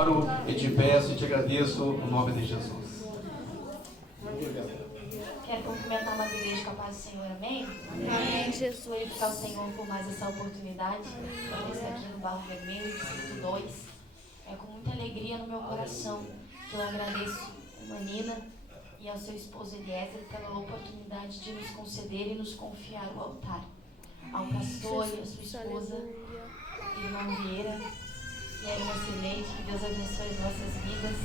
oro e te peço e te agradeço no nome de Jesus. Quero cumprimentar uma igreja com a paz do Senhor, amém? Amém, Jesus. Glorificar o Senhor por mais essa oportunidade. Eu estou aqui no Barro Vermelho, Distrito 2. É com muita alegria no meu coração que eu agradeço a Manina e ao seu esposo Eliezer pela oportunidade de nos conceder e nos confiar o altar. Ao pastor e à sua esposa, irmã Vieira e a irmã Cileide, que Deus abençoe as nossas vidas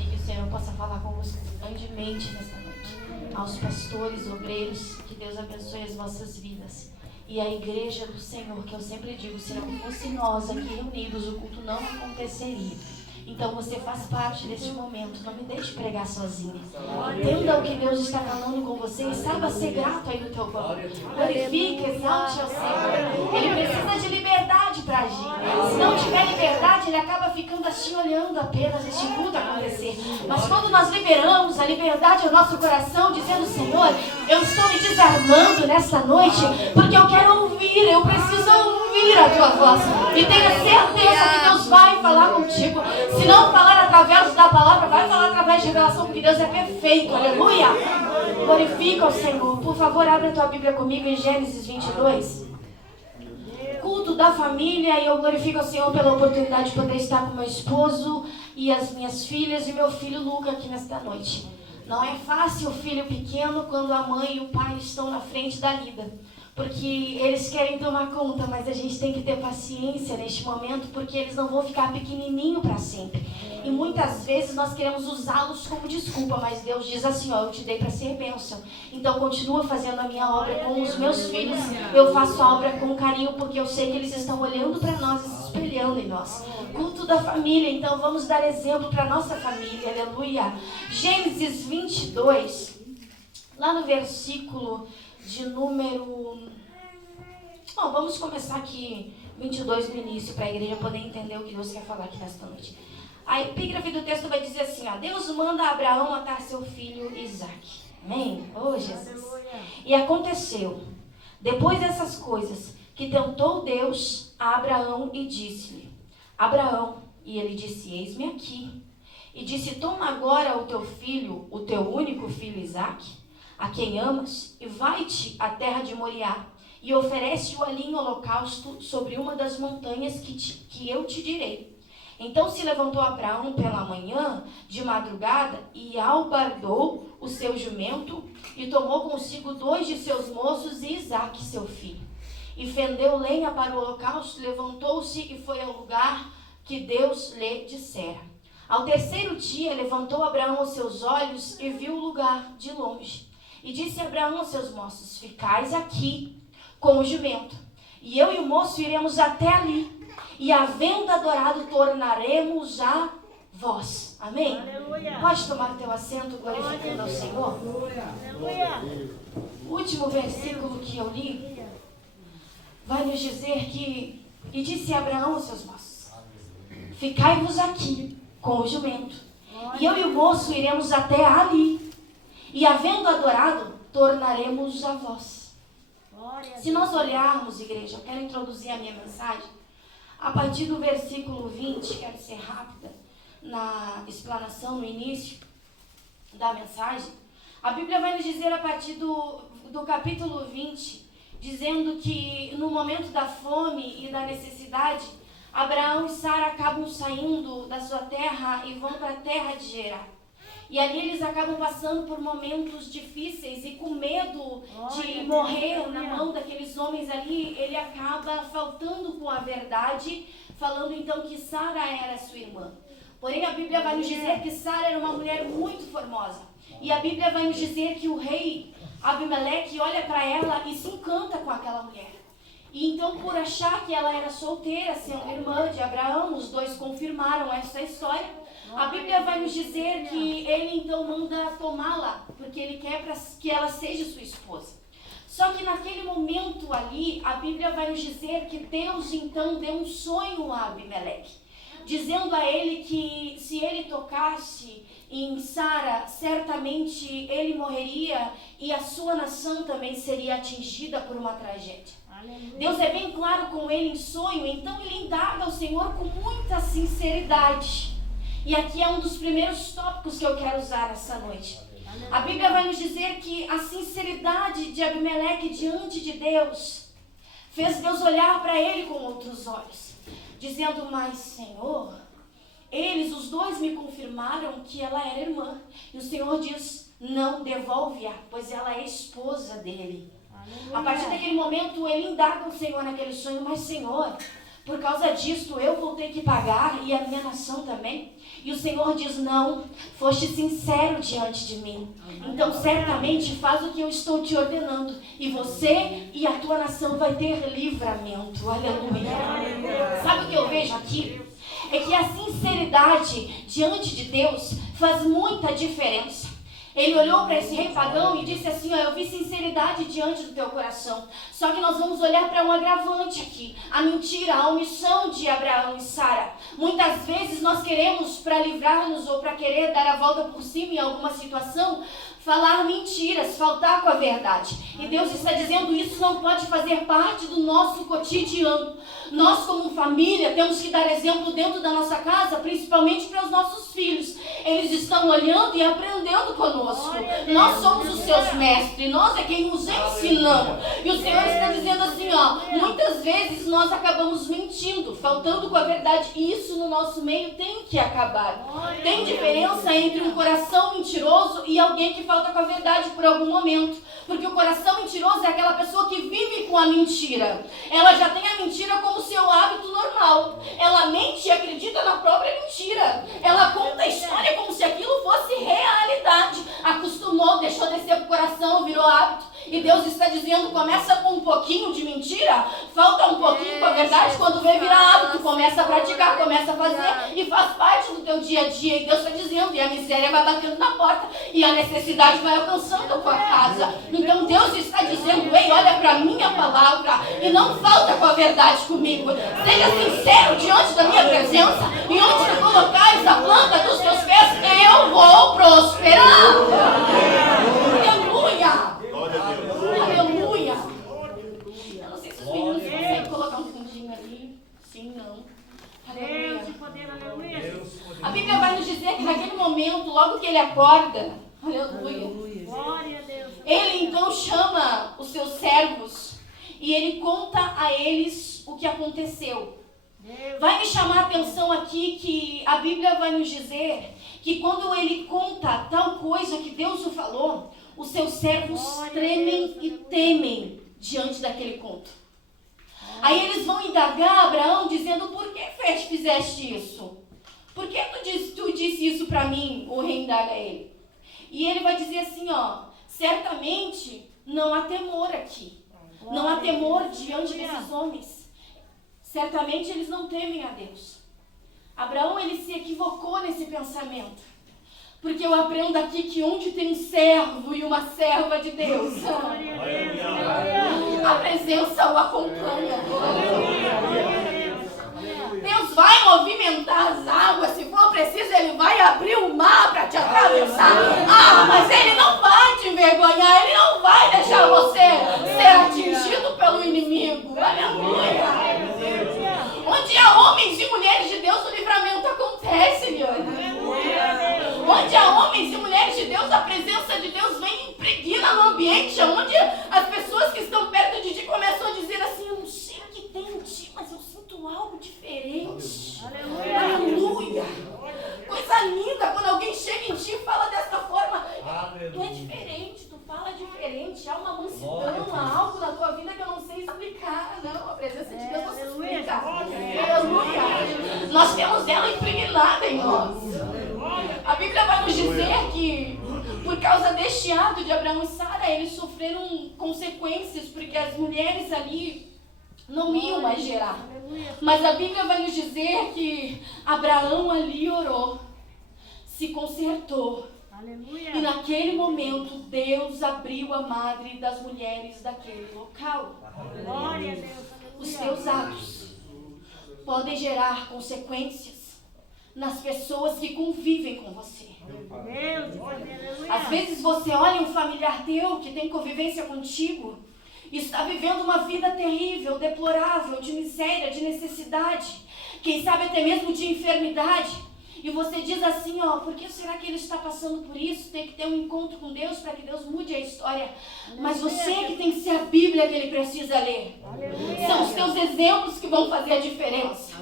e que o Senhor possa falar conosco grandemente nesta noite. Aos pastores, obreiros, que Deus abençoe as vossas vidas. E a igreja do Senhor, que eu sempre digo, se não fosse nós aqui reunidos, o culto não aconteceria. Então você faz parte deste momento, não me deixe pregar sozinha. Entenda o que Deus está falando com você e saiba ser grato aí no teu banco. Glorifique, exalte ao Senhor. Ele precisa de liberdade para agir. Se não tiver liberdade, ele acaba ficando assim olhando apenas este culto acontecer. Mas quando nós liberamos a liberdade ao nosso coração, dizendo: Senhor, eu estou me desarmando nesta noite, porque eu quero ouvir, eu preciso ouvir a tua voz. E tenha certeza que Deus vai falar contigo. Se não falar através da palavra, vai falar através de revelação, porque Deus é perfeito. Aleluia. Glorifica o Senhor. Por favor, abre a tua Bíblia comigo em Gênesis 22. Culto da família, e eu glorifico ao Senhor pela oportunidade de poder estar com meu esposo e as minhas filhas e meu filho Luca aqui nesta noite. Não é fácil o filho pequeno quando a mãe e o pai estão na frente da lida, porque eles querem tomar conta, mas a gente tem que ter paciência neste momento, porque eles não vão ficar pequenininho para sempre. E muitas vezes nós queremos usá-los como desculpa, mas Deus diz assim: ó, eu te dei para ser bênção. Então continua fazendo a minha obra com os meus filhos. Eu faço a obra com carinho, porque eu sei que eles estão olhando para nós e se espelhando em nós. Culto da família, então vamos dar exemplo para nossa família. Aleluia. Gênesis 22, lá no versículo de número... Bom, vamos começar aqui 22 no início, para a igreja poder entender o que Deus quer falar aqui nesta noite. A epígrafe do texto vai dizer assim, ó: Deus manda Abraão matar seu filho Isaque. Amém? Oh, Jesus. E aconteceu, depois dessas coisas, que tentou Deus a Abraão e disse-lhe: Abraão, e ele disse: eis-me aqui. E disse: toma agora o teu filho, o teu único filho Isaque, a quem amas, e vai-te à terra de Moriá, e oferece-o ali em holocausto sobre uma das montanhas que eu te direi. Então se levantou Abraão pela manhã, de madrugada, e albardou o seu jumento, e tomou consigo 2 de seus moços e Isaque, seu filho. E fendeu lenha para o holocausto, levantou-se e foi ao lugar que Deus lhe dissera. Ao terceiro dia levantou Abraão os seus olhos e viu o lugar de longe. E disse Abraão aos seus moços: ficais aqui com o jumento, e eu e o moço iremos até ali, e havendo adorado, tornaremos a vós. Amém? Aleluia. Pode tomar o teu assento, glorificando ao Senhor. Aleluia. O último versículo que eu li vai nos dizer que: e disse Abraão aos seus moços: ficai-vos aqui com o jumento, e eu e o moço iremos até ali, e havendo adorado, tornaremos a vós. Se nós olharmos, igreja, eu quero introduzir a minha mensagem a partir do versículo 20, quero ser rápida na explanação, no início da mensagem. A Bíblia vai nos dizer a partir do capítulo 20, dizendo que no momento da fome e da necessidade, Abraão e Sara acabam saindo da sua terra e vão para a terra de Gerar. E ali eles acabam passando por momentos difíceis e com medo de morrer na mão daqueles homens ali, ele acaba faltando com a verdade, falando então que Sara era sua irmã. Porém a Bíblia vai nos dizer que Sara era uma mulher muito formosa. E a Bíblia vai nos dizer que o rei Abimeleque olha para ela e se encanta com aquela mulher. E então, por achar que ela era solteira, sendo irmã de Abraão, os dois confirmaram essa história. A Bíblia vai nos dizer que ele então manda tomá-la, porque ele quer que ela seja sua esposa. Só que naquele momento ali, a Bíblia vai nos dizer que Deus então deu um sonho a Abimeleque, dizendo a ele que se ele tocasse em Sara, certamente ele morreria e a sua nação também seria atingida por uma tragédia. Deus é bem claro com ele em sonho, então ele indaga ao Senhor com muita sinceridade. E aqui é um dos primeiros tópicos que eu quero usar essa noite. A Bíblia vai nos dizer que a sinceridade de Abimeleque diante de Deus fez Deus olhar para ele com outros olhos, dizendo: mas Senhor, eles, os dois, me confirmaram que ela era irmã. E o Senhor diz: não, devolve-a, pois ela é esposa dele. A partir daquele momento ele indaga o Senhor naquele sonho: mas Senhor, por causa disto eu vou ter que pagar e a minha nação também? E o Senhor diz: não, foste sincero diante de mim. Então certamente faz o que eu estou te ordenando, e você e a tua nação vai ter livramento. Aleluia. Sabe o que eu vejo aqui? É que a sinceridade diante de Deus faz muita diferença. Ele olhou para esse rei pagão e disse assim: eu vi sinceridade diante do teu coração. Só que nós vamos olhar para um agravante aqui: a mentira, a omissão de Abraão e Sara. Muitas vezes nós queremos, para livrar-nos ou para querer dar a volta por cima em alguma situação, falar mentiras, faltar com a verdade. E Deus está dizendo: isso não pode fazer parte do nosso cotidiano. Nós, como família, temos que dar exemplo dentro da nossa casa, principalmente para os nossos filhos. Eles estão olhando e aprendendo conosco. Nós somos os seus mestres, nós é quem nos ensinamos. E o Senhor está dizendo assim, muitas vezes nós acabamos mentindo, faltando com a verdade. E isso no nosso meio tem que acabar. Tem diferença entre um coração mentiroso e alguém que falta com a verdade por algum momento. Porque o coração mentiroso é aquela pessoa que vive com a mentira. Ela já tem a mentira como seu hábito normal. Ela mente e acredita na própria mentira. Ela conta a história como se aquilo fosse realidade. Acostumou, deixou descer pro coração, virou hábito. E Deus está dizendo: começa com um pouquinho de mentira, falta um pouquinho com a verdade, quando vê virar hábito, começa a praticar, começa a fazer e faz parte do teu dia a dia. E Deus está dizendo, e a miséria vai batendo na porta e a necessidade vai alcançando a tua casa. Então Deus está dizendo: ei, olha para a minha palavra e não falta com a verdade comigo. Seja sincero diante da minha presença, e onde tu colocares a planta dos teus pés, eu vou prosperar. Aleluia! Aleluia! Eu não sei se os meninos conseguem colocar um fundinho ali. Sim, não. Aleluia. A Bíblia vai nos dizer que naquele momento, logo que ele acorda, aleluia, ele então chama os seus servos e ele conta a eles o que aconteceu. Vai me chamar a atenção aqui que a Bíblia vai nos dizer que quando ele conta tal coisa que Deus o falou, os seus servos tremem e temem diante daquele conto. Aí eles vão indagar Abraão dizendo: por que fizeste isso? Por que tu disse isso para mim? O rei indaga ele. E ele vai dizer assim, certamente não há temor aqui. Não há temor diante desses homens. Certamente eles não temem a Deus. Abraão, ele se equivocou nesse pensamento. Porque eu aprendo aqui que onde tem um servo e uma serva de Deus, a presença o acompanha. Deus vai movimentar as águas, se for preciso ele vai abrir o mar para te atravessar. Mas ele não vai te envergonhar, ele não vai deixar você ser atingido pelo inimigo. Aleluia! Onde há homens e mulheres de Deus, o livramento acontece, Liana. Onde há homens e mulheres de Deus, a presença de Deus vem e impregna no ambiente, onde as pessoas que estão perto de ti começam a dizer assim: eu não sei o que tem em ti, mas eu sinto algo diferente. Aleluia! Aleluia! Coisa linda quando alguém chega em ti e fala dessa forma. Tu é diferente, tu fala diferente, há uma mansidão, há algo na tua vida que eu não sei explicar. Não, a presença de Deus não se explica. Aleluia! Nós temos ela impregnada em nós. A Bíblia vai nos dizer que por causa deste ato de Abraão e Sara, eles sofreram consequências, porque as mulheres ali não iam mais gerar. Mas a Bíblia vai nos dizer que Abraão ali orou, se consertou. Aleluia. E naquele momento Deus abriu a madre das mulheres daquele local. Glória a Deus. Os teus atos podem gerar consequências nas pessoas que convivem com você. Às vezes você olha um familiar teu que tem convivência contigo está vivendo uma vida terrível, deplorável, de miséria, de necessidade, quem sabe até mesmo de enfermidade. E você diz assim, ó, por que será que ele está passando por isso? Tem que ter um encontro com Deus para que Deus mude a história. Mas você que tem que ser a Bíblia que ele precisa ler. São os teus exemplos que vão fazer a diferença.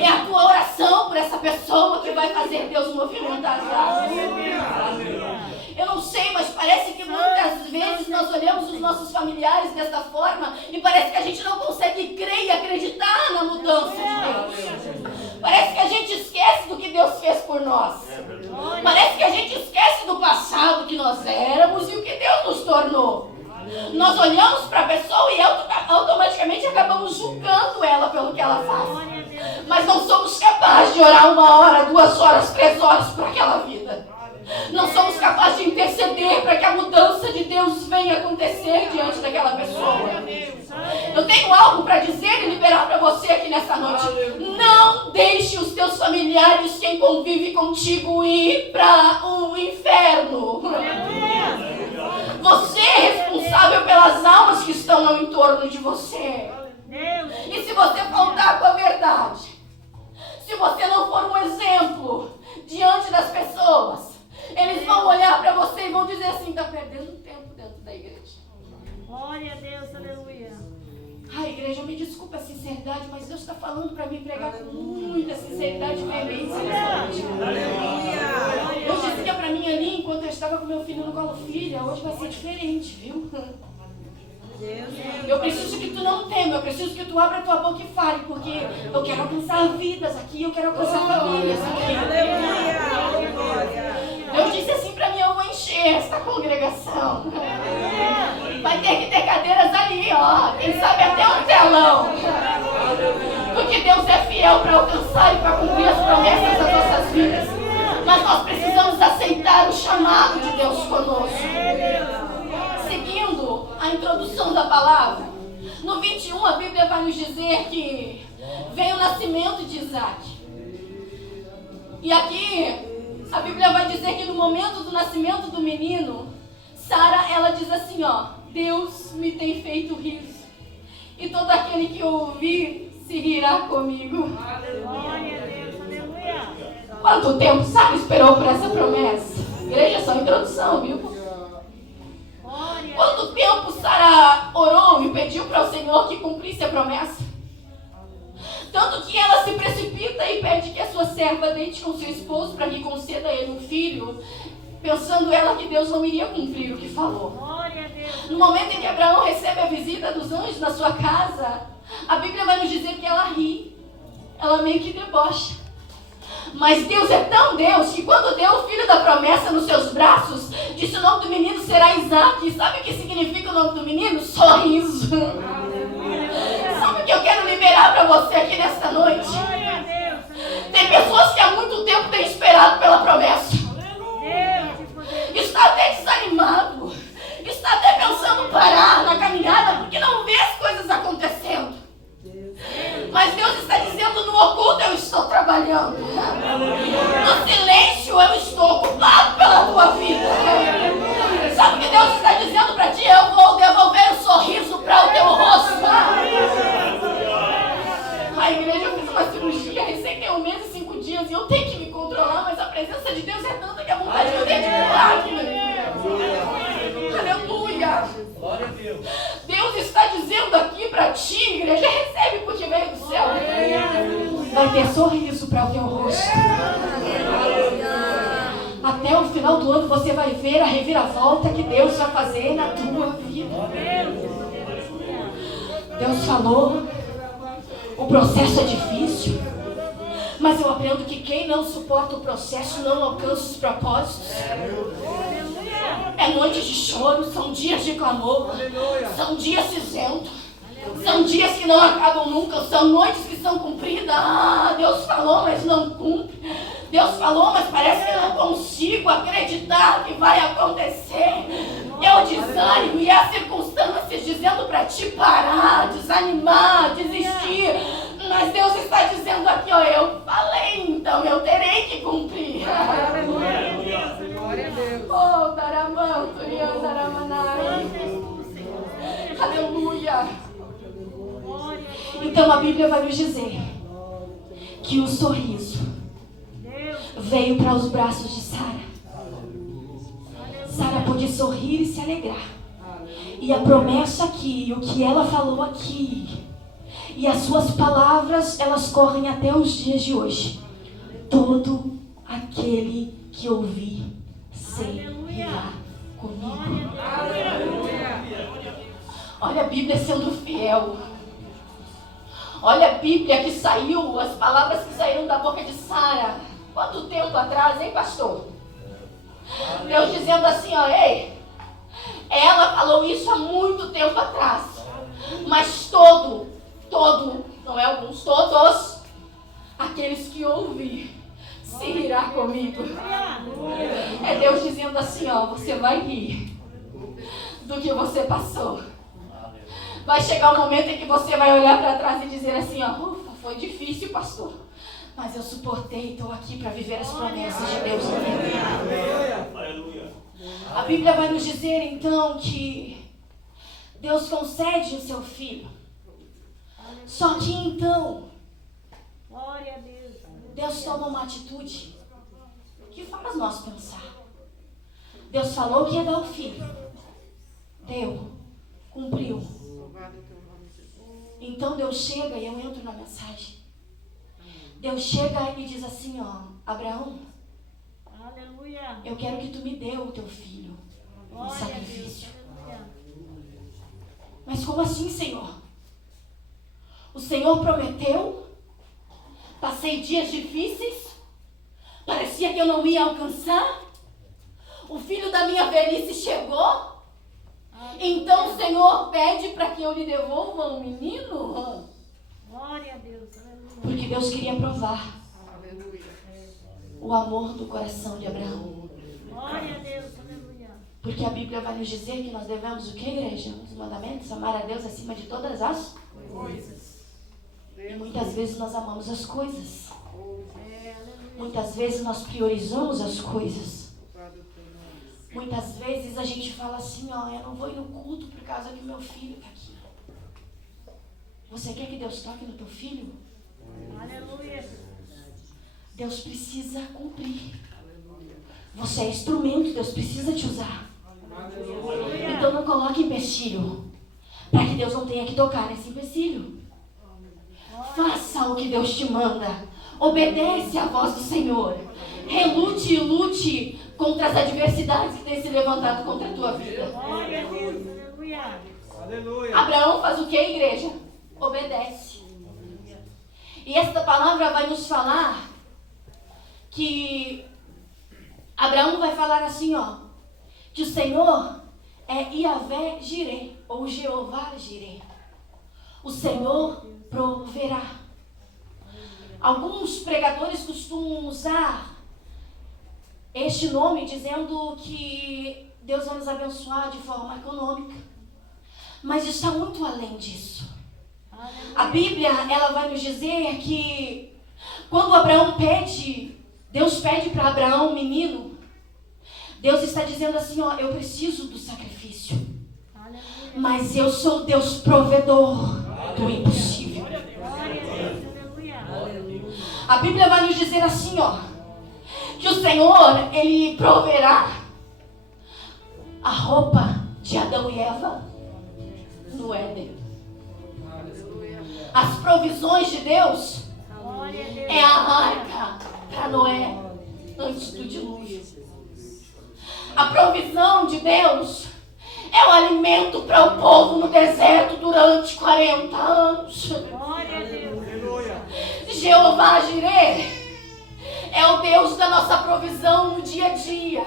É a tua oração por essa pessoa que vai fazer Deus movimentar as águas. Eu não sei, mas parece que muitas vezes nós olhamos os nossos familiares desta forma e parece que a gente não consegue crer e acreditar na mudança de Deus. Parece que a gente esquece do que Deus fez por nós. Parece que a gente esquece do passado que nós éramos e o que Deus nos tornou. Nós olhamos para a pessoa e automaticamente acabamos julgando ela pelo que ela faz. Mas não somos capazes de orar 1 hora, 2 horas, 3 horas por aquela vida. Não somos capazes de interceder para que a mudança de Deus venha acontecer diante daquela pessoa. Eu tenho algo para dizer e liberar para você aqui nessa noite. Não deixe os teus familiares, quem convive contigo, ir para o inferno. Você é responsável pelas almas que estão ao entorno de você. E se você faltar com a verdade, se você não for um exemplo diante das pessoas, eles vão olhar para você e vão dizer assim, está perdendo tempo dentro da igreja. Glória a Deus, aleluia. Ai, igreja, me desculpa a sinceridade, mas Deus está falando para mim pregar com muita sinceridade e veemência nessa noite. Deus dizia para mim ali, enquanto eu estava com meu filho no colo, filha, hoje vai ser diferente, viu? Eu preciso que tu não tema, eu preciso que tu abra a tua boca e fale, porque eu quero alcançar vidas aqui, eu quero alcançar famílias aqui. Deus disse assim para mim, eu vou encher esta congregação. Vai ter que ter cadeiras ali, ó, quem sabe até um telão. Porque Deus é fiel para alcançar e para cumprir as promessas das nossas vidas. Mas nós precisamos aceitar o chamado de Deus conosco. Seguindo a introdução da palavra, no 21 a Bíblia vai nos dizer que veio o nascimento de Isaac. E aqui a Bíblia vai dizer que no momento do nascimento do menino, Sara, ela diz assim, ó, Deus me tem feito rir, e todo aquele que ouvir se rirá comigo. Glória a Deus, aleluia. Quanto tempo Sara esperou por essa promessa? Igreja, é só introdução, viu? Quanto tempo Sara orou e pediu para o Senhor que cumprisse a promessa? Tanto que ela se precipita e pede que a sua serva deite com seu esposo para que conceda a ele um filho, pensando ela que Deus não iria cumprir o que falou. No momento em que Abraão recebe a visita dos anjos na sua casa, a Bíblia vai nos dizer que ela ri, ela meio que debocha. Mas Deus é tão Deus que quando deu o filho da promessa nos seus braços, disse o nome do menino será Isaac. E sabe o que significa o nome do menino? Sorriso. Sabe o que eu quero liberar para você aqui nesta noite? Tem pessoas que há muito tempo têm esperado pela promessa. Está até desanimado. Está até pensando parar na caminhada porque não vê as coisas acontecendo. Mas Deus está dizendo, no oculto eu estou trabalhando. No silêncio eu estou ocupado pela tua vida. Sabe o que Deus está dizendo para ti? Eu vou devolver o sorriso para o teu rosto. A igreja, eu fiz uma cirurgia recém, tem 1 mês e 5 dias e eu tenho que me controlar, mas a presença de Deus é tanta que a vontade que eu tenho de pular aqui. Aleluia. Glória a Deus. Deus está dizendo aqui para ti, igreja, recebe porque veio do céu. Vai ter sorriso para o teu rosto. Até o final do ano você vai ver a reviravolta que Deus vai fazer na tua vida. Deus falou, o processo é difícil, mas eu aprendo que quem não suporta o processo não alcança os propósitos. É noites de choro, são dias de clamor, são dias cinzentos, são dias que não acabam nunca, são noites que são cumpridas. Ah, Deus falou, mas não cumpre. Deus falou, mas parece que não consigo acreditar que vai acontecer. É o desânimo e as circunstâncias dizendo para ti parar, desanimar, desistir. Mas Deus está dizendo aqui, ó, eu falei, então eu terei que cumprir. Oh, Daramanto, Aleluia. Então a Bíblia vai nos dizer que o sorriso veio para os braços de Sara. Sara pôde sorrir e se alegrar. E a promessa aqui, o que ela falou aqui, e as suas palavras, elas correm até os dias de hoje. Todo aquele que ouvir servirá comigo. Olha a Bíblia sendo fiel. Olha a Bíblia que saiu, as palavras que saíram da boca de Sara. Quanto tempo atrás, hein, pastor? Deus dizendo assim, ó, ei, ela falou isso há muito tempo atrás. Mas todo, não é alguns, todos aqueles que ouvir se irá comigo. É Deus dizendo assim, ó, você vai rir do que você passou. Vai chegar um momento em que você vai olhar para trás e dizer assim, ó, ufa, foi difícil, pastor, mas eu suportei e estou aqui para viver as promessas de Deus na minha vida. A Bíblia vai nos dizer então que Deus concede o seu filho. Só que então Deus toma uma atitude que faz nós pensar. Deus falou que ia dar o filho. Deu. Cumpriu. Então Deus chega, e eu entro na mensagem. Deus chega e diz assim, ó, Abraão, eu quero que tu me dê o teu filho em sacrifício. Mas como assim, Senhor? O Senhor prometeu, passei dias difíceis, parecia que eu não ia alcançar, o filho da minha velhice chegou, então o Senhor pede para que eu lhe devolva um menino? Glória a Deus, aleluia. Porque Deus queria provar o amor do coração de Abraão. Glória a Deus, aleluia. Porque a Bíblia vai nos dizer que nós devemos o que, igreja? Os mandamentos, amar a Deus acima de todas as coisas. E muitas vezes nós amamos as coisas. Muitas vezes nós priorizamos as coisas. Muitas vezes a gente fala assim, ó, eu não vou ir no culto por causa que meu filho está aqui. Você quer que Deus toque no teu filho? Aleluia. Deus precisa cumprir. Você é instrumento, Deus precisa te usar. Então não coloque empecilho, para que Deus não tenha que tocar nesse empecilho. Faça o que Deus te manda. Obedece à voz do Senhor. Relute e lute contra as adversidades que têm se levantado contra a tua vida. Glória a Deus, aleluia. Aleluia. Abraão faz o que, igreja? Obedece. E esta palavra vai nos falar que Abraão vai falar assim, ó, que o Senhor é Yahvé Jireh, ou Jeová Jireh. O Senhor proverá. Alguns pregadores costumam usar este nome dizendo que Deus vai nos abençoar de forma econômica. Mas está muito além disso. A Bíblia, ela vai nos dizer que quando Abraão pede, Deus pede para Abraão um menino, Deus está dizendo assim, ó, eu preciso do sacrifício. Mas eu sou Deus provedor do impossível. A Bíblia vai nos dizer assim, ó, que o Senhor, Ele proverá a roupa de Adão e Eva no Éden. As provisões de Deus é a arca para Noé antes do dilúvio. A provisão de Deus é o alimento para o povo no deserto durante 40 anos. Glória a Deus. Jeová Jireh é o Deus da nossa provisão no dia a dia.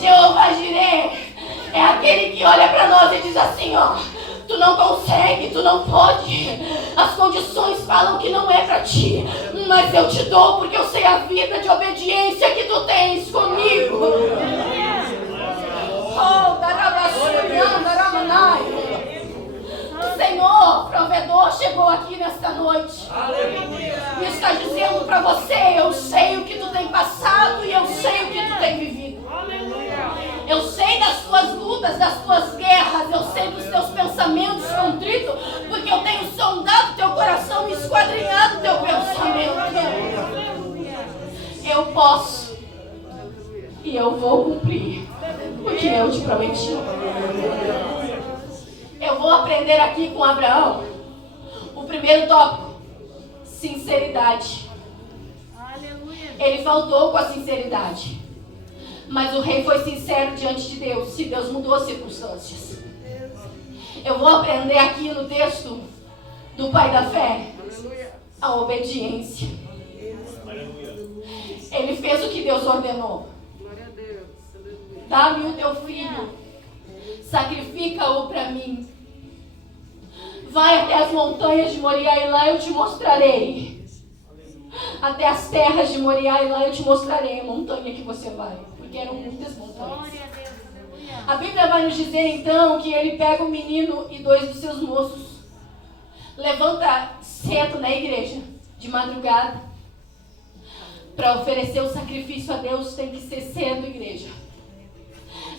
Jeová Jireh é aquele que olha para nós e diz assim, ó, tu não consegue, tu não pode, as condições falam que não é para ti, mas eu te dou porque eu sei a vida de obediência que tu tens comigo. Oh, o Senhor, provedor, chegou aqui nesta noite e está dizendo para você, eu sei o que tu tem passado e eu sei o que tu tem vivido. Eu sei das tuas lutas, das tuas guerras, eu sei dos teus pensamentos contritos, porque eu tenho o seu eu posso e eu vou cumprir o que eu te prometi. Eu vou aprender aqui com Abraão o primeiro tópico: sinceridade. Aleluia. Ele faltou com a sinceridade, mas o rei foi sincero diante de Deus, se Deus mudou as circunstâncias. Eu vou aprender aqui no texto do pai da fé a obediência. Ele fez o que Deus ordenou. Dá-me o teu filho, sacrifica-o para mim. Vai até as montanhas de Moriá e lá eu te mostrarei. Até as terras de Moriá e lá eu te mostrarei a montanha que você vai. Porque eram muitas montanhas. Glória a Deus. Aleluia. A Bíblia vai nos dizer então que ele pega o menino e 2 dos seus moços, levanta cedo na igreja, de madrugada, para oferecer o sacrifício a Deus. Tem que ser cedo, igreja.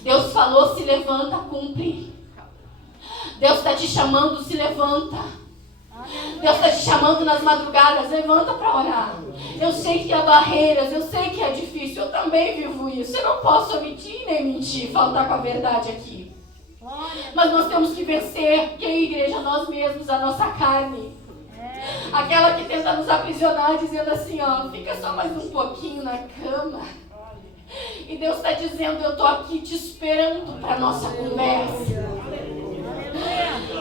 Deus falou, se levanta, cumpre. Deus está te chamando, se levanta. Deus está te chamando nas madrugadas, levanta para orar. Eu sei que há barreiras, eu sei que é difícil, eu também vivo isso. Eu não posso omitir nem mentir, faltar com a verdade aqui. Mas nós temos que vencer, que a igreja, nós mesmos, a nossa carne. Aquela que tenta nos aprisionar, dizendo assim, ó, fica só mais um pouquinho na cama. E Deus está dizendo, eu estou aqui te esperando para a nossa conversa.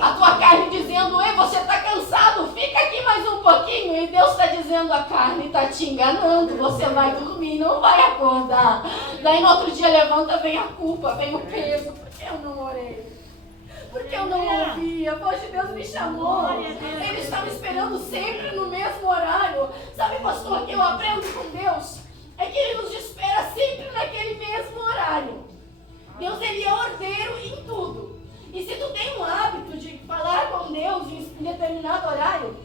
A tua carne dizendo, ei, você está cansado, fica aqui mais um pouquinho. E Deus está dizendo, a carne está te enganando, você vai dormir, não vai acordar. Daí no outro dia levanta, vem a culpa, vem o peso, porque eu não orei. Porque eu não ouvia, hoje Deus me chamou. Ele está me esperando sempre no mesmo horário. Sabe, pastor, que eu aprendo com Deus? É que Ele nos espera sempre naquele mesmo horário. Deus, Ele é ordeiro em tudo. E se tu tem um hábito de falar com Deus em determinado horário,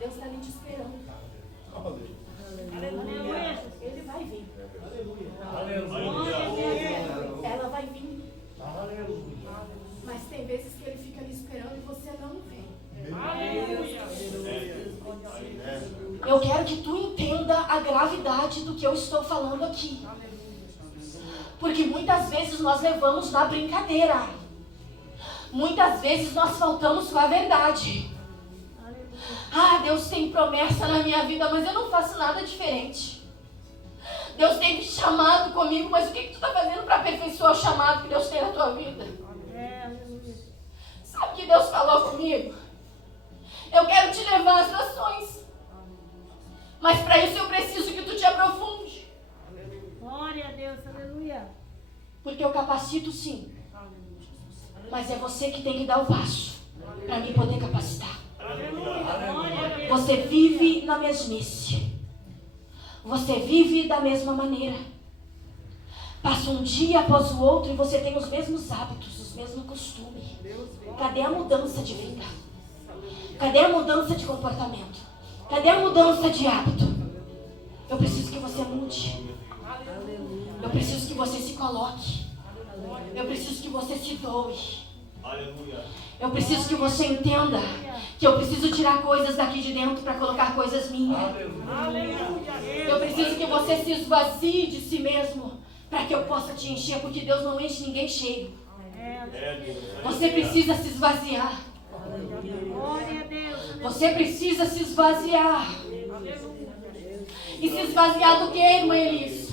Deus está ali te esperando. Aleluia. Ele vai vir. Glória a Deus. Ela vai vir. Mas tem vezes que Ele fica ali esperando e você não vem. Eu quero que tu entenda a gravidade do que eu estou falando aqui. Porque muitas vezes nós levamos na brincadeira. Muitas vezes nós faltamos com a verdade. Ah, Deus tem promessa na minha vida, mas eu não faço nada diferente. Deus tem me chamado comigo, mas o que tu está fazendo para aperfeiçoar o chamado que Deus tem na tua vida? Sabe o que Deus falou comigo? Eu quero te levar às nações. Mas para isso eu preciso que tu te aprofunde. Glória a Deus, aleluia. Porque eu capacito sim. Mas é você que tem que dar o passo para mim poder capacitar. Você vive na mesmice. Você vive da mesma maneira. Passa um dia após o outro e você tem os mesmos hábitos, os mesmos costumes. Cadê a mudança de vida? Cadê a mudança de comportamento? Cadê a mudança de hábito? Eu preciso que você mude. Eu preciso que você se coloque. Eu preciso que você se doe. Eu preciso que você entenda que eu preciso tirar coisas daqui de dentro para colocar coisas minhas. Eu preciso que você se esvazie de si mesmo para que eu possa te encher, porque Deus não enche ninguém cheio. Você precisa se esvaziar. Você precisa se esvaziar. E se esvaziar do que, irmã Elis?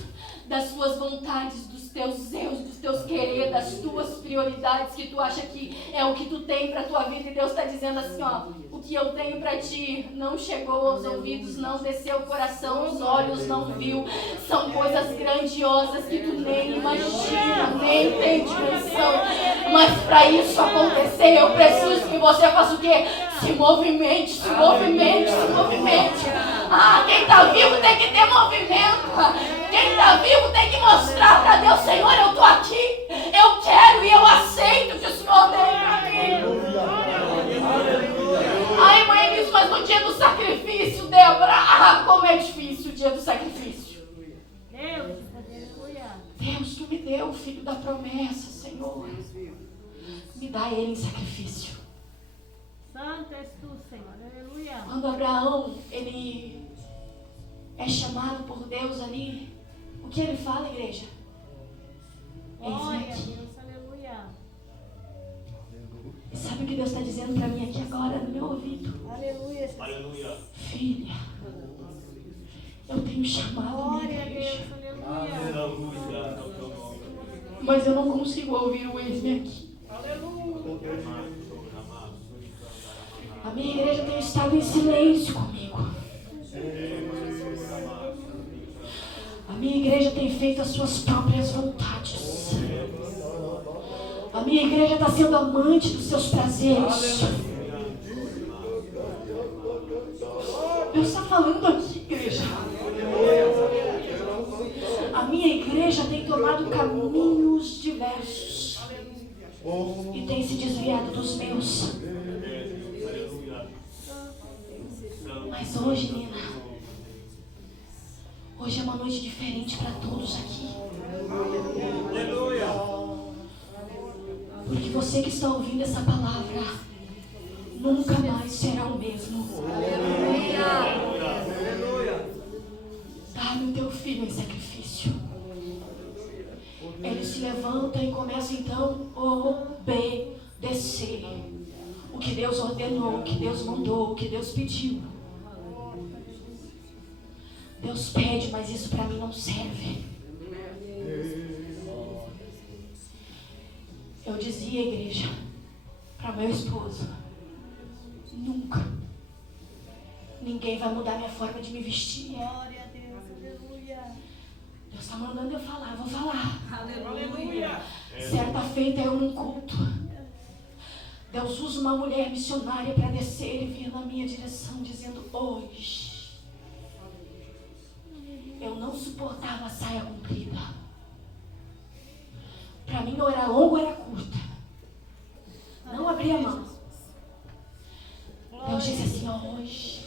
Das suas vontades, dos teus erros, dos teus querer, das tuas prioridades que tu acha que é o que tu tem para tua vida. E Deus está dizendo assim, ó, o que eu tenho para ti não chegou aos ouvidos, não desceu ao coração, os olhos não viu. São coisas grandiosas que tu nem imagina, nem tem dimensão. Mas para isso acontecer, eu preciso que você faça o quê? Se movimente, se movimente, se movimente. Ah, quem está vivo tem que ter movimento. Quem está vivo tem que mostrar para Deus, Senhor, eu estou aqui, eu quero e eu aceito o que o Senhor tem para mim. Ai, mãe, Elis, mas no dia do sacrifício, Débora, como é difícil o dia do sacrifício. Deus, tu me deu o filho da promessa, Senhor. Me dá ele em sacrifício. Santo és tu, Senhor, aleluia. Quando Abraão, ele é chamado por Deus ali, o que ele fala, igreja? Eis-me Glória a aqui. Deus, aleluia. E sabe o que Deus está dizendo para mim aqui agora no meu ouvido? Aleluia. Filha, eu tenho chamado a minha Glória a igreja, Deus, aleluia. mas eu não consigo ouvir o eis-me aqui. A minha igreja tem estado em silêncio comigo. A minha igreja tem feito as suas próprias vontades. A minha igreja está sendo amante dos seus prazeres. Deus está falando aqui, igreja. A minha igreja tem tomado caminhos diversos e tem se desviado dos meus. Mas hoje, Nina, hoje é uma noite diferente para todos aqui. Porque você que está ouvindo essa palavra nunca mais será o mesmo. Dá-me o teu filho em sacrifício. Ele se levanta e começa então a obedecer o que Deus ordenou, o que Deus mandou, o que Deus pediu. Deus pede, mas isso para mim não serve. Eu dizia, igreja, para meu esposo, nunca ninguém vai mudar minha forma de me vestir. Glória a Deus, aleluia. Deus está mandando eu falar, vou falar. Aleluia. Certa feita eu num culto, Deus usa uma mulher missionária para descer e vir na minha direção dizendo: hoje eu não suportava a saia comprida. Para mim ou era longa ou era curta. Não abria mão. Deus disse assim: hoje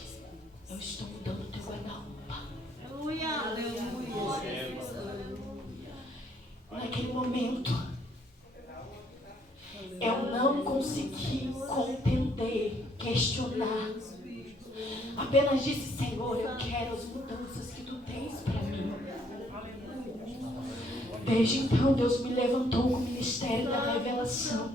eu estou mudando o teu guarda-roupa. Aleluia. Aleluia. Naquele momento eu não consegui contender, questionar. Apenas disse: Senhor, eu quero as mudanças que tu tens para mim. Desde então Deus me levantou com o ministério da revelação.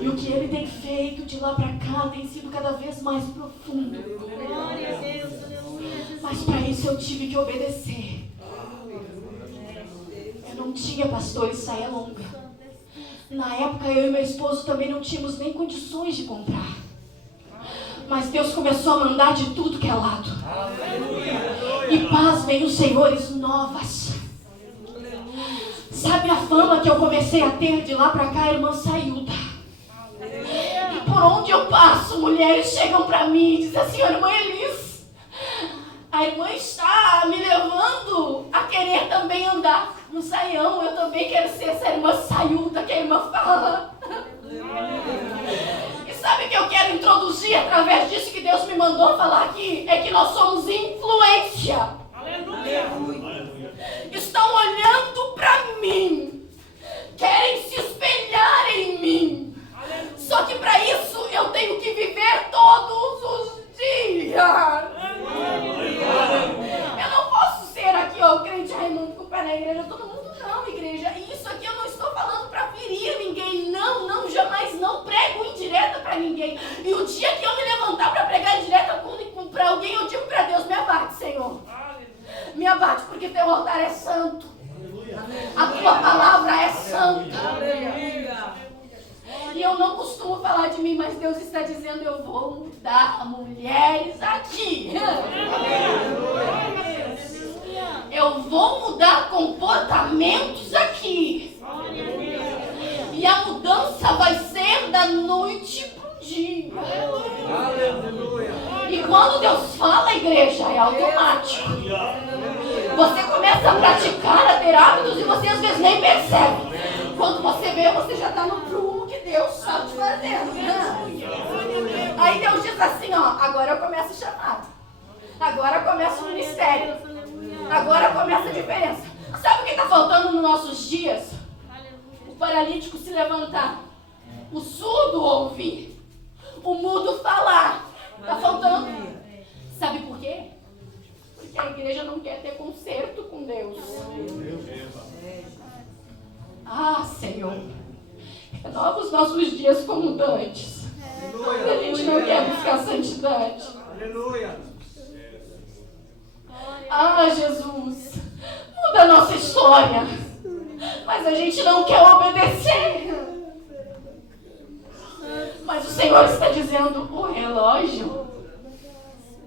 E o que Ele tem feito de lá para cá tem sido cada vez mais profundo. Glória a Deus, aleluia. Mas para isso eu tive que obedecer. Eu não tinha, pastor, e saia longa. Na época eu e meu esposo também não tínhamos nem condições de comprar. Mas Deus começou a mandar de tudo que é lado. E pasmem os senhores, novas. Sabe a fama que eu comecei a ter de lá para cá, irmã Sailda? E por onde eu passo, mulheres chegam para mim e dizem assim: irmã Elis, a irmã está me levando a querer também andar no saião. Eu também quero ser essa irmã Sailda que a irmã fala. E sabe o que eu quero introduzir através disso que Deus me mandou falar aqui? É que nós somos influência. Estão olhando para mim, querem se espelhar em mim. Só que para isso eu tenho que viver todos os dias. Eu não posso ser aqui, ó, o crente Raimundo com o pé na igreja, todo mundo não, igreja. E isso aqui eu não estou falando para ferir ninguém, não, jamais não prego indireta para ninguém. E o dia que eu me levantar para pregar indireta para alguém, eu digo para Deus: me abate, Senhor. Me abate, porque teu altar é santo. A tua palavra é santa. E eu não costumo falar de mim, mas Deus está dizendo: eu vou mudar mulheres aqui. Eu vou mudar comportamentos aqui. E a mudança vai ser da noite pro dia. E quando Deus fala, igreja, é automático. Você começa a praticar, a ter hábitos e você às vezes nem percebe. Quando você vê, você já está no prumo que Deus está te fazendo. Aí Deus diz assim: ó, agora eu começo a chamar. Agora começa o ministério. Agora começa a diferença. Sabe o que está faltando nos nossos dias? O paralítico se levantar, o surdo ouvir, o mudo falar. Está faltando. igreja não quer ter conserto com Deus. Ah, Senhor, renova os nossos dias como dantes. Quando a gente não quer buscar santidade. Aleluia. Ah, Jesus, muda a nossa história. Mas a gente não quer obedecer. Mas o Senhor está dizendo, o relógio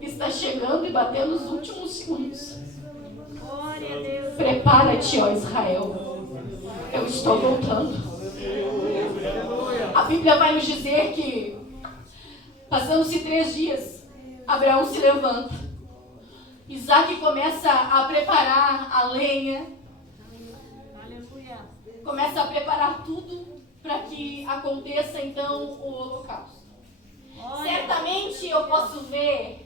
está chegando e batendo os últimos segundos. Glória a Deus. Prepara-te, ó Israel. Eu estou voltando. A Bíblia vai nos dizer que, passando-se 3 dias, Abraão se levanta. Isaac começa a preparar a lenha. Aleluia. Começa a preparar tudo para que aconteça então o holocausto. Certamente eu posso ver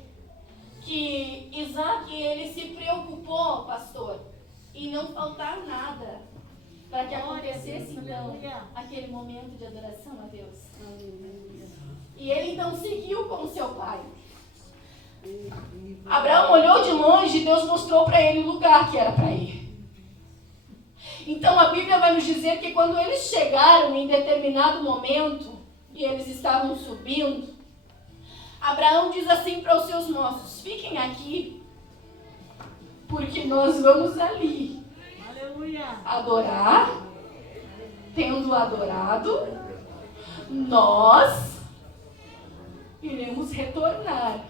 que Isaac, ele se preocupou, pastor, em não faltar nada para que acontecesse então aquele momento de adoração a Deus. E ele então seguiu com seu pai. Abraão olhou de longe e Deus mostrou para ele o lugar que era para ir. Então a Bíblia vai nos dizer que quando eles chegaram em determinado momento e eles estavam subindo, Abraão diz assim para os seus moços: fiquem aqui, porque nós vamos ali adorar. Tendo adorado, nós iremos retornar.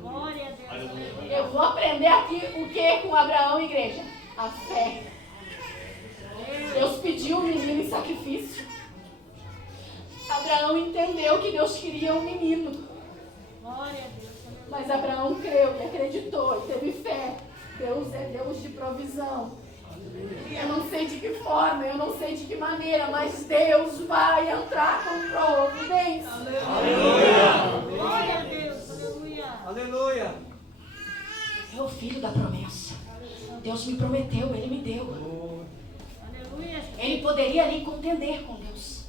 Glória a Deus. Eu vou aprender aqui o que com Abraão, igreja? A fé. Deus pediu um menino em sacrifício. Abraão entendeu que Deus queria um menino. Glória a Deus. Mas Abraão creu e acreditou e teve fé. Deus é Deus de provisão. Eu não sei de que forma, eu não sei de que maneira, mas Deus vai entrar com providência. Aleluia. Glória a Deus. Aleluia. Aleluia. É o filho da promessa. Deus me prometeu, Ele me deu. Aleluia. Ele poderia ali contender com Deus.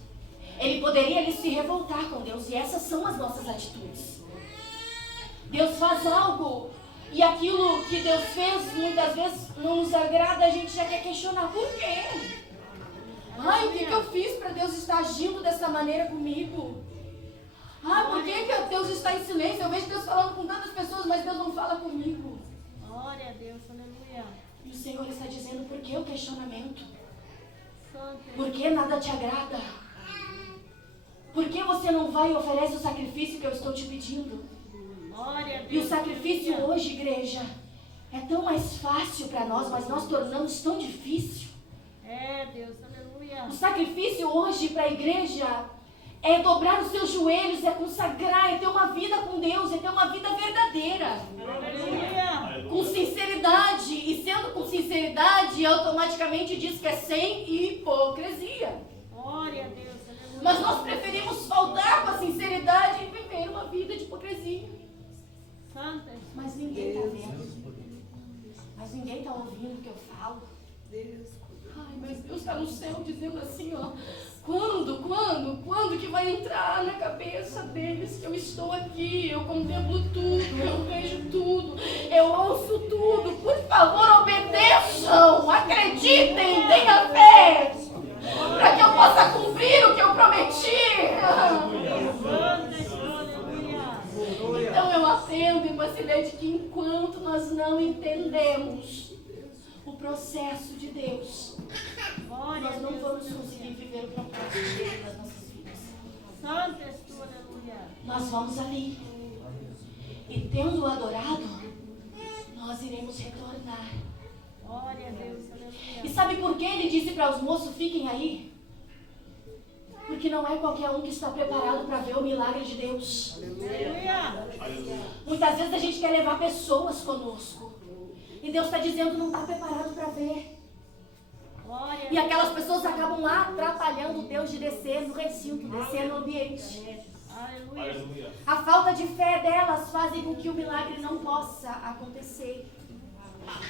Ele poderia ali se revoltar com Deus. E essas são as nossas atitudes. Deus faz algo e aquilo que Deus fez muitas vezes não nos agrada, a gente já quer questionar. Por quê? Ai, o que eu fiz para Deus estar agindo dessa maneira comigo? Ah, por que Deus está em silêncio? Eu vejo Deus falando com tantas pessoas, mas Deus não fala comigo. Glória a Deus. Aleluia. E o Senhor está dizendo, por que o questionamento? Santo. Por que nada te agrada? Por que você não vai e oferece o sacrifício que eu estou te pedindo? Glória a Deus. E o sacrifício hoje, igreja, é tão mais fácil para nós, mas nós tornamos tão difícil. É, Deus. Aleluia. O sacrifício hoje para a igreja é dobrar os seus joelhos, é consagrar, é ter uma vida com Deus, é ter uma vida verdadeira. Aleluia. Com sinceridade. E sendo com sinceridade, automaticamente diz que é sem hipocrisia. Glória a Deus. Aleluia. Mas nós preferimos faltar com a sinceridade e viver uma vida de hipocrisia. Santa. Mas ninguém está vendo. Mas ninguém está ouvindo o que eu falo. Ai, mas Deus está no céu dizendo assim, ó. Quando que vai entrar na cabeça deles que eu estou aqui? Eu contemplo tudo, eu vejo tudo, eu ouço tudo. Por favor, obedeçam, acreditem, tenham fé. Para que eu possa cumprir o que eu prometi. Então eu aprendo, irmã Cilede, que enquanto nós não entendemos o processo de Deus, nós não vamos conseguir viver o propósito dele nas nossas vidas. Santa és tu, aleluia. Nós vamos ali. E tendo adorado, nós iremos retornar. Glória a Deus, aleluia. E sabe por que ele disse para os moços, fiquem aí? Porque não é qualquer um que está preparado para ver o milagre de Deus. Aleluia. Muitas vezes a gente quer levar pessoas conosco. E Deus está dizendo, não está preparado para ver. Glória. E aquelas pessoas acabam atrapalhando Deus de descer no recinto, descer no ambiente. Aleluia. A falta de fé delas fazem com que o milagre não possa acontecer.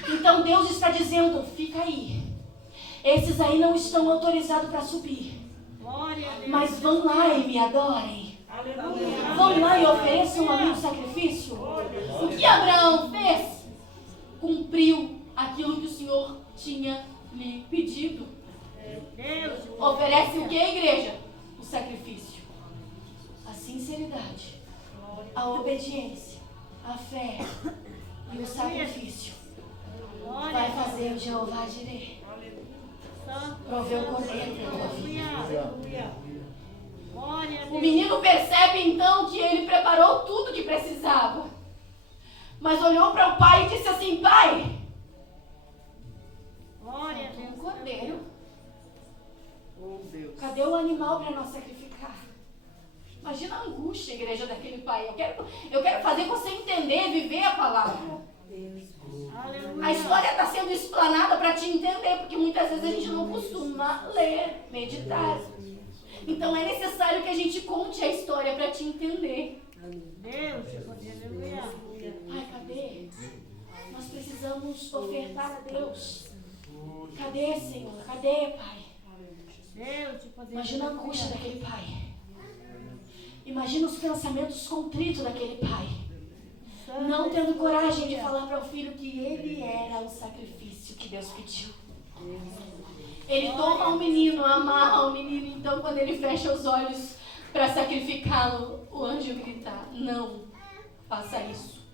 Então Deus está dizendo, fica aí. Esses aí não estão autorizados para subir. Glória a Deus. Mas vão lá e me adorem. Aleluia. Vão lá e ofereçam a mim o sacrifício. O que Abraão fez? Cumpriu cumpriu aquilo que o Senhor tinha lhe pedido. Oferece o que, igreja? O sacrifício. A sinceridade, a obediência, a fé e o sacrifício vai fazer o Jeová Jireh prover o cordeiro para tua vida. O menino percebe então que ele preparou tudo que precisava, mas olhou para o pai e disse assim: pai, um cordeiro. Cadê o animal para nós sacrificar? Imagina a angústia, igreja, daquele pai. Eu quero fazer você entender, viver a palavra. A história está sendo explanada para te entender, porque muitas vezes a gente não costuma ler, meditar. Então é necessário que a gente conte a história para te entender. Pai, cadê? Nós precisamos ofertar a Deus. Cadê, Senhor? Cadê, Pai? Imagina a angústia daquele pai. Imagina os pensamentos contritos daquele pai, não tendo coragem de falar para o filho que ele era o sacrifício que Deus pediu. Ele toma o menino, amarra o menino, então quando ele fecha os olhos para sacrificá-lo, o anjo grita: não faça isso.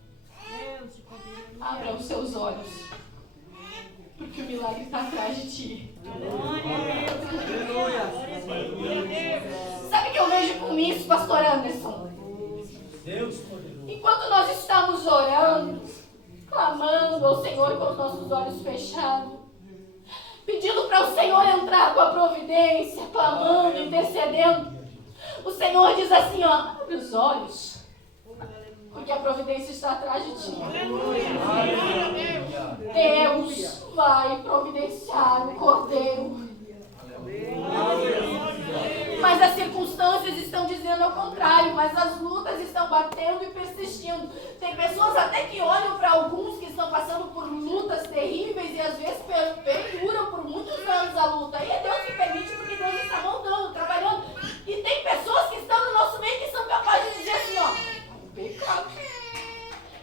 Abra os seus olhos, porque o milagre está atrás de ti. Sabe o que eu vejo com isso, pastor Anderson? Enquanto nós estamos orando, clamando ao Senhor com os nossos olhos fechados, pedindo para o Senhor entrar com a providência, clamando, intercedendo, o Senhor diz assim, ó: abre os olhos, porque a providência está atrás de ti. Deus vai providenciar o cordeiro. Mas as circunstâncias estão dizendo ao contrário, mas as lutas estão batendo e persistindo. Tem pessoas até que olham para alguns que estão passando por lutas terríveis e às vezes perduram por muitos anos a luta. E é Deus que permite, porque Deus está montando, trabalhando. E tem pessoas que estão no nosso meio que são capazes de dizer assim, ó: pecado.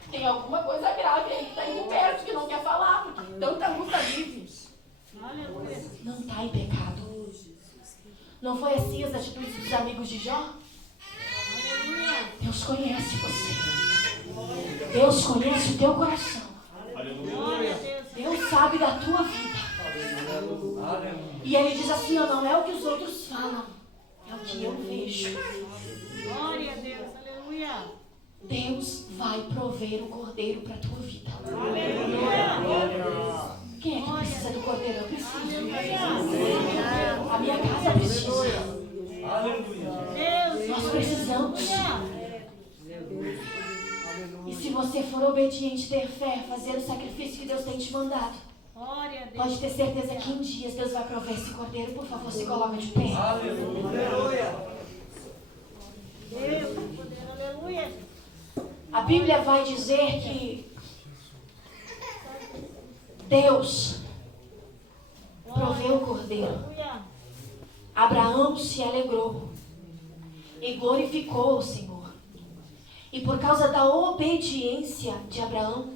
Tem alguma coisa grave aí que está encoberto, que não quer falar, porque tanta luta vive. Não está em pecado. Não foi assim as atitudes dos amigos de Jó? Deus conhece você. Deus conhece o teu coração. Deus sabe da tua vida. E Ele diz assim, ó: não é o que os outros falam, é o que eu vejo. Glória a Deus, aleluia. Deus vai prover o cordeiro para a tua vida. Quem é que precisa do cordeiro? Eu preciso. A minha casa precisa. Nós precisamos. E se você for obediente, ter fé, fazer o sacrifício que Deus tem te mandado, pode ter certeza que em dias Deus vai prover esse cordeiro. Por favor, se coloca de pé. A Bíblia vai dizer que Deus proveu o cordeiro. Abraão se alegrou e glorificou o Senhor. E por causa da obediência de Abraão,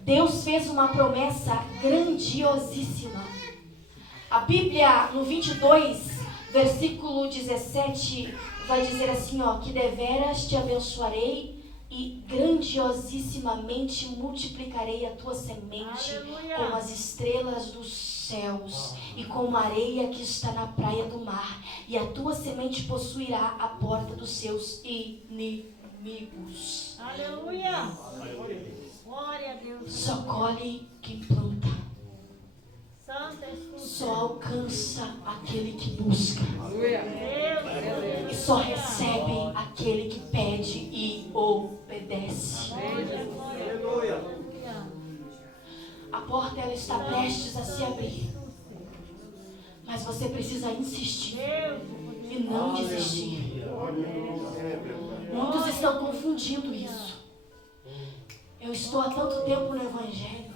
Deus fez uma promessa grandiosíssima. A Bíblia, no 22, versículo 17, vai dizer assim, ó: que deveras te abençoarei e grandiosissimamente multiplicarei a tua semente como as estrelas dos céus e como a areia que está na praia do mar, e a tua semente possuirá a porta dos seus inimigos. Aleluia. Glória a Deus. Só colhe quem planta. Santa escuta. Só alcança aquele que busca. Deus. E só recebe aquele que pede e obedece. Aleluia. A porta, ela está prestes a se abrir. Mas você precisa insistir e não desistir. Muitos estão confundindo isso. Eu estou há tanto tempo no Evangelho.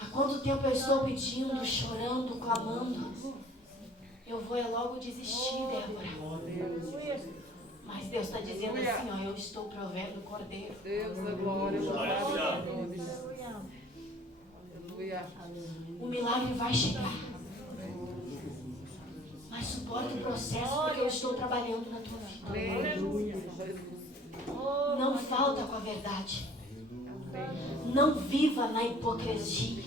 Há quanto tempo eu estou pedindo, chorando, clamando. Eu vou logo desistir, Débora. Mas Deus está dizendo assim, ó: eu estou provendo o cordeiro. Deus da glória. chave vai chegar. Mas suporta o processo porque eu estou trabalhando na tua vida. Não falta com a verdade. Não viva na hipocrisia.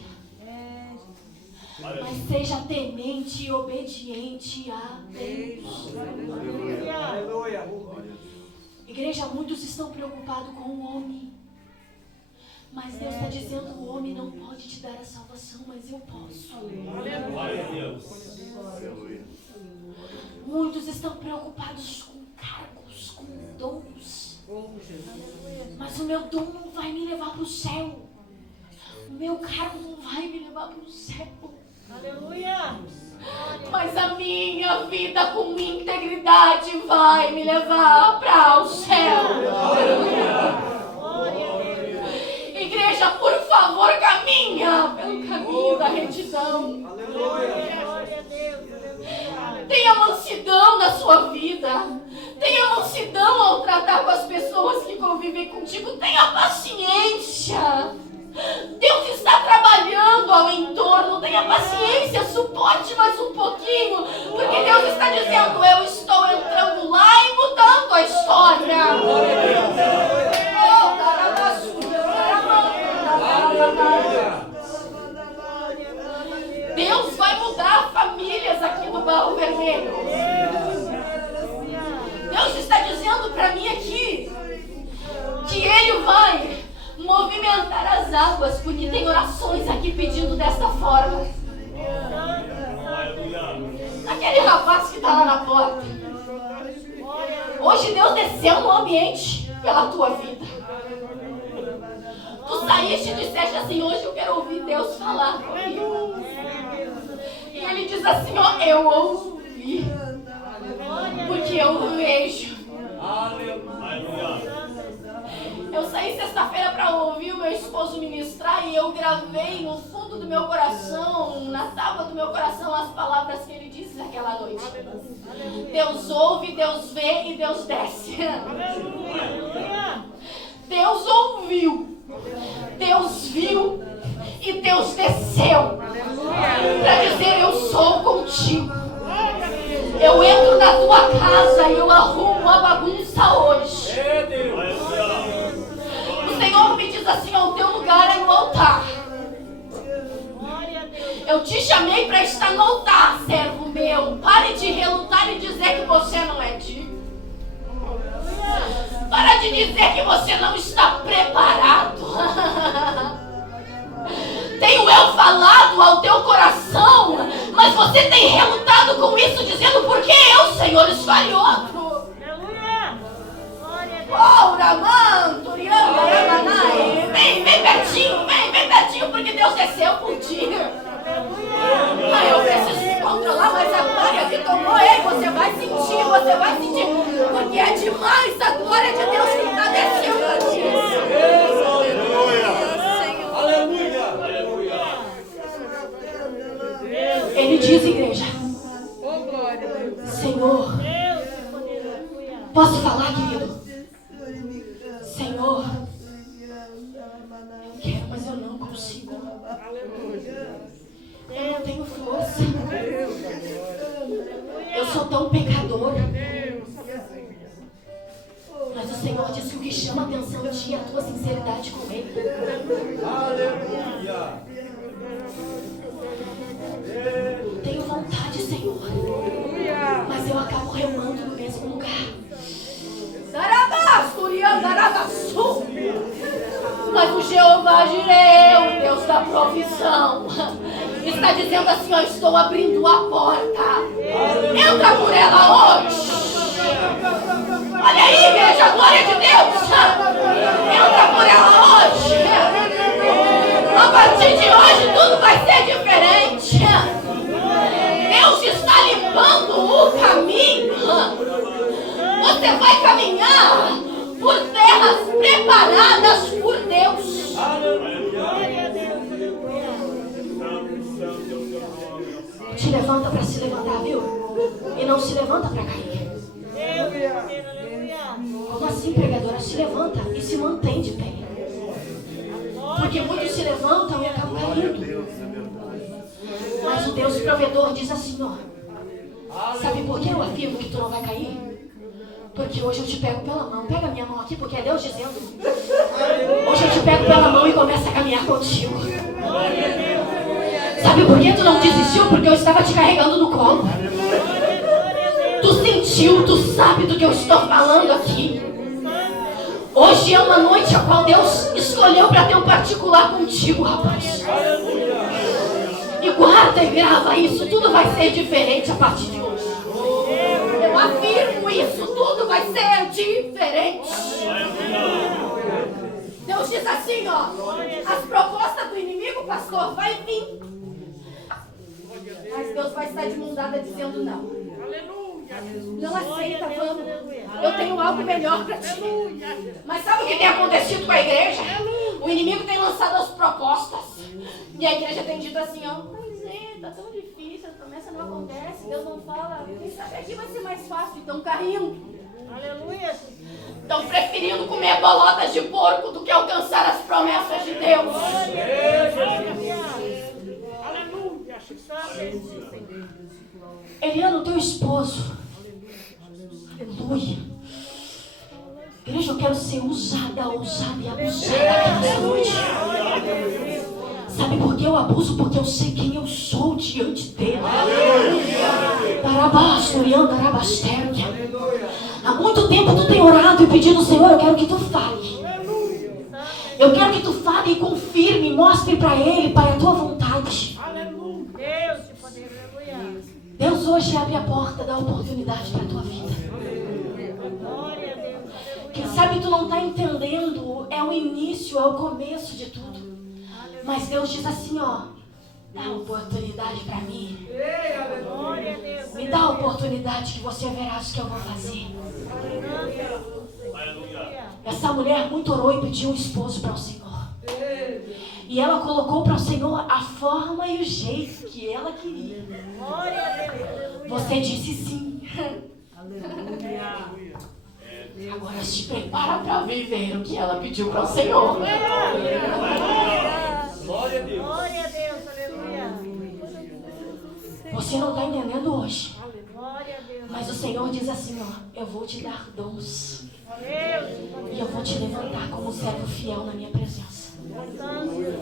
Mas seja temente e obediente a Deus. Igreja, muitos estão preocupados com o homem. Mas Deus está dizendo, o homem não pode te dar a salvação, mas eu posso. Muitos estão preocupados com cargos, com dons. Mas o meu dom não vai me levar para o céu. O meu cargo não vai me levar para o céu. Aleluia! Mas a minha vida com integridade vai me levar para o céu. Igreja, por favor, caminha pelo caminho da retidão. Tenha mansidão na sua vida. Tenha mansidão ao tratar com as pessoas que convivem contigo. Tenha paciência. Deus está trabalhando ao entorno. Tenha paciência, suporte mais um pouquinho. Porque Deus está dizendo, eu estou entrando lá e mudando a história. Deus vai mudar famílias aqui no Barro Vermelho. Deus está dizendo para mim aqui que Ele vai movimentar as águas, porque tem orações aqui pedindo dessa forma. Aquele rapaz que está lá na porta, hoje Deus desceu no ambiente pela tua vida. Tu saíste e disseste assim, hoje eu quero ouvir Deus falar comigo. E Ele diz assim, ó, eu ouvi, porque eu vejo. Eu saí sexta-feira para ouvir o meu esposo ministrar e eu gravei no fundo do meu coração, na tábua do meu coração, as palavras que ele disse naquela noite. Deus ouve, Deus vê e Deus desce. Deus ouviu, Deus viu e Deus desceu para dizer, eu sou contigo. Eu entro na tua casa e eu arrumo a bagunça hoje. O Senhor me diz assim, ó, o teu lugar é no altar. Eu te chamei para estar no altar, servo meu. Pare de relutar e dizer que você não é digno. Para de dizer que você não está preparado. Tenho eu falado ao teu coração, mas você tem relutado com isso, dizendo, porque eu, Senhor, escolhi outro. Vem pertinho, porque Deus desceu contigo. Eu preciso me controlar, mas a glória que tomou, você vai sentir, porque é demais a glória de Deus que está descendo aqui. Ele diz, igreja, Senhor, posso falar, querido? Senhor, eu quero, mas eu não consigo. Eu não tenho força. Eu sou tão pecador. Mas o Senhor disse que o que chama a atenção de ti é a tua sinceridade com Ele. Tenho vontade, Senhor, mas eu acabo remando no mesmo lugar. Mas o Jeová Jireh, o Deus da provisão, está dizendo assim, ó, estou abrindo a porta. Entra por ela hoje. Olha aí, igreja, a glória de Deus. Entra por ela hoje. A partir de hoje tudo vai ser diferente. Deus está limpando o caminho. Você vai caminhar por terras preparadas por Deus. Te levanta para se levantar, viu? E não se levanta para cair. Como assim, pregadora? Se levanta e se mantém de pé. Porque muitos se levantam e acabam caindo. Deus provedor diz assim, ó. Sabe por que eu afirmo que tu não vai cair? Porque hoje eu te pego pela mão. Pega a minha mão aqui, porque é Deus dizendo. Hoje eu te pego pela mão e começo a caminhar contigo. Sabe por que tu não desistiu? Porque eu estava te carregando no colo. Tu sentiu, tu sabe do que eu estou falando aqui. Hoje é uma noite a qual Deus escolheu para ter um particular contigo, rapaz. E guarda e grava isso, tudo vai ser diferente a partir de hoje. Eu afirmo isso, tudo vai ser diferente. Deus diz assim, ó, as propostas do inimigo, pastor, vai vir. Mas Deus vai estar de mão dada dizendo não. Não aceita, vamos. Eu tenho algo melhor para ti. Mas sabe o que tem acontecido com a igreja? O inimigo tem lançado as propostas. E a igreja tem dito assim, ó, pois é, tá tão difícil, a promessa não acontece, Deus não fala. Quem sabe aqui vai ser mais fácil, então caindo. Aleluia. Estão preferindo comer bolotas de porco do que alcançar as promessas de Deus. Aleluia. Eliano, teu esposo. Aleluia. Igreja, eu quero ser usada e abusada aqui nessa noite. Sabe por que eu abuso? Porque eu sei quem eu sou diante dele. Há muito tempo tu tem orado e pedido, Senhor, eu quero que tu fale. Eu quero que tu fale e confirme, mostre para ele, Pai, a tua vontade. Deus hoje abre a porta da oportunidade para a tua vida. Quem sabe tu não está entendendo, é o início, é o começo de tudo. Mas Deus diz assim, ó, dá oportunidade para mim. Me dá a oportunidade que você verá o que eu vou fazer. Essa mulher muito orou e pediu um esposo para o Senhor. E ela colocou para o Senhor a forma e o jeito que ela queria. Você disse sim. Agora se prepara para viver o que ela pediu para o Senhor. Glória a Deus, aleluia. Você não está entendendo hoje. Mas o Senhor diz assim, ó, eu vou te dar dons. E eu vou te levantar como servo fiel na minha presença.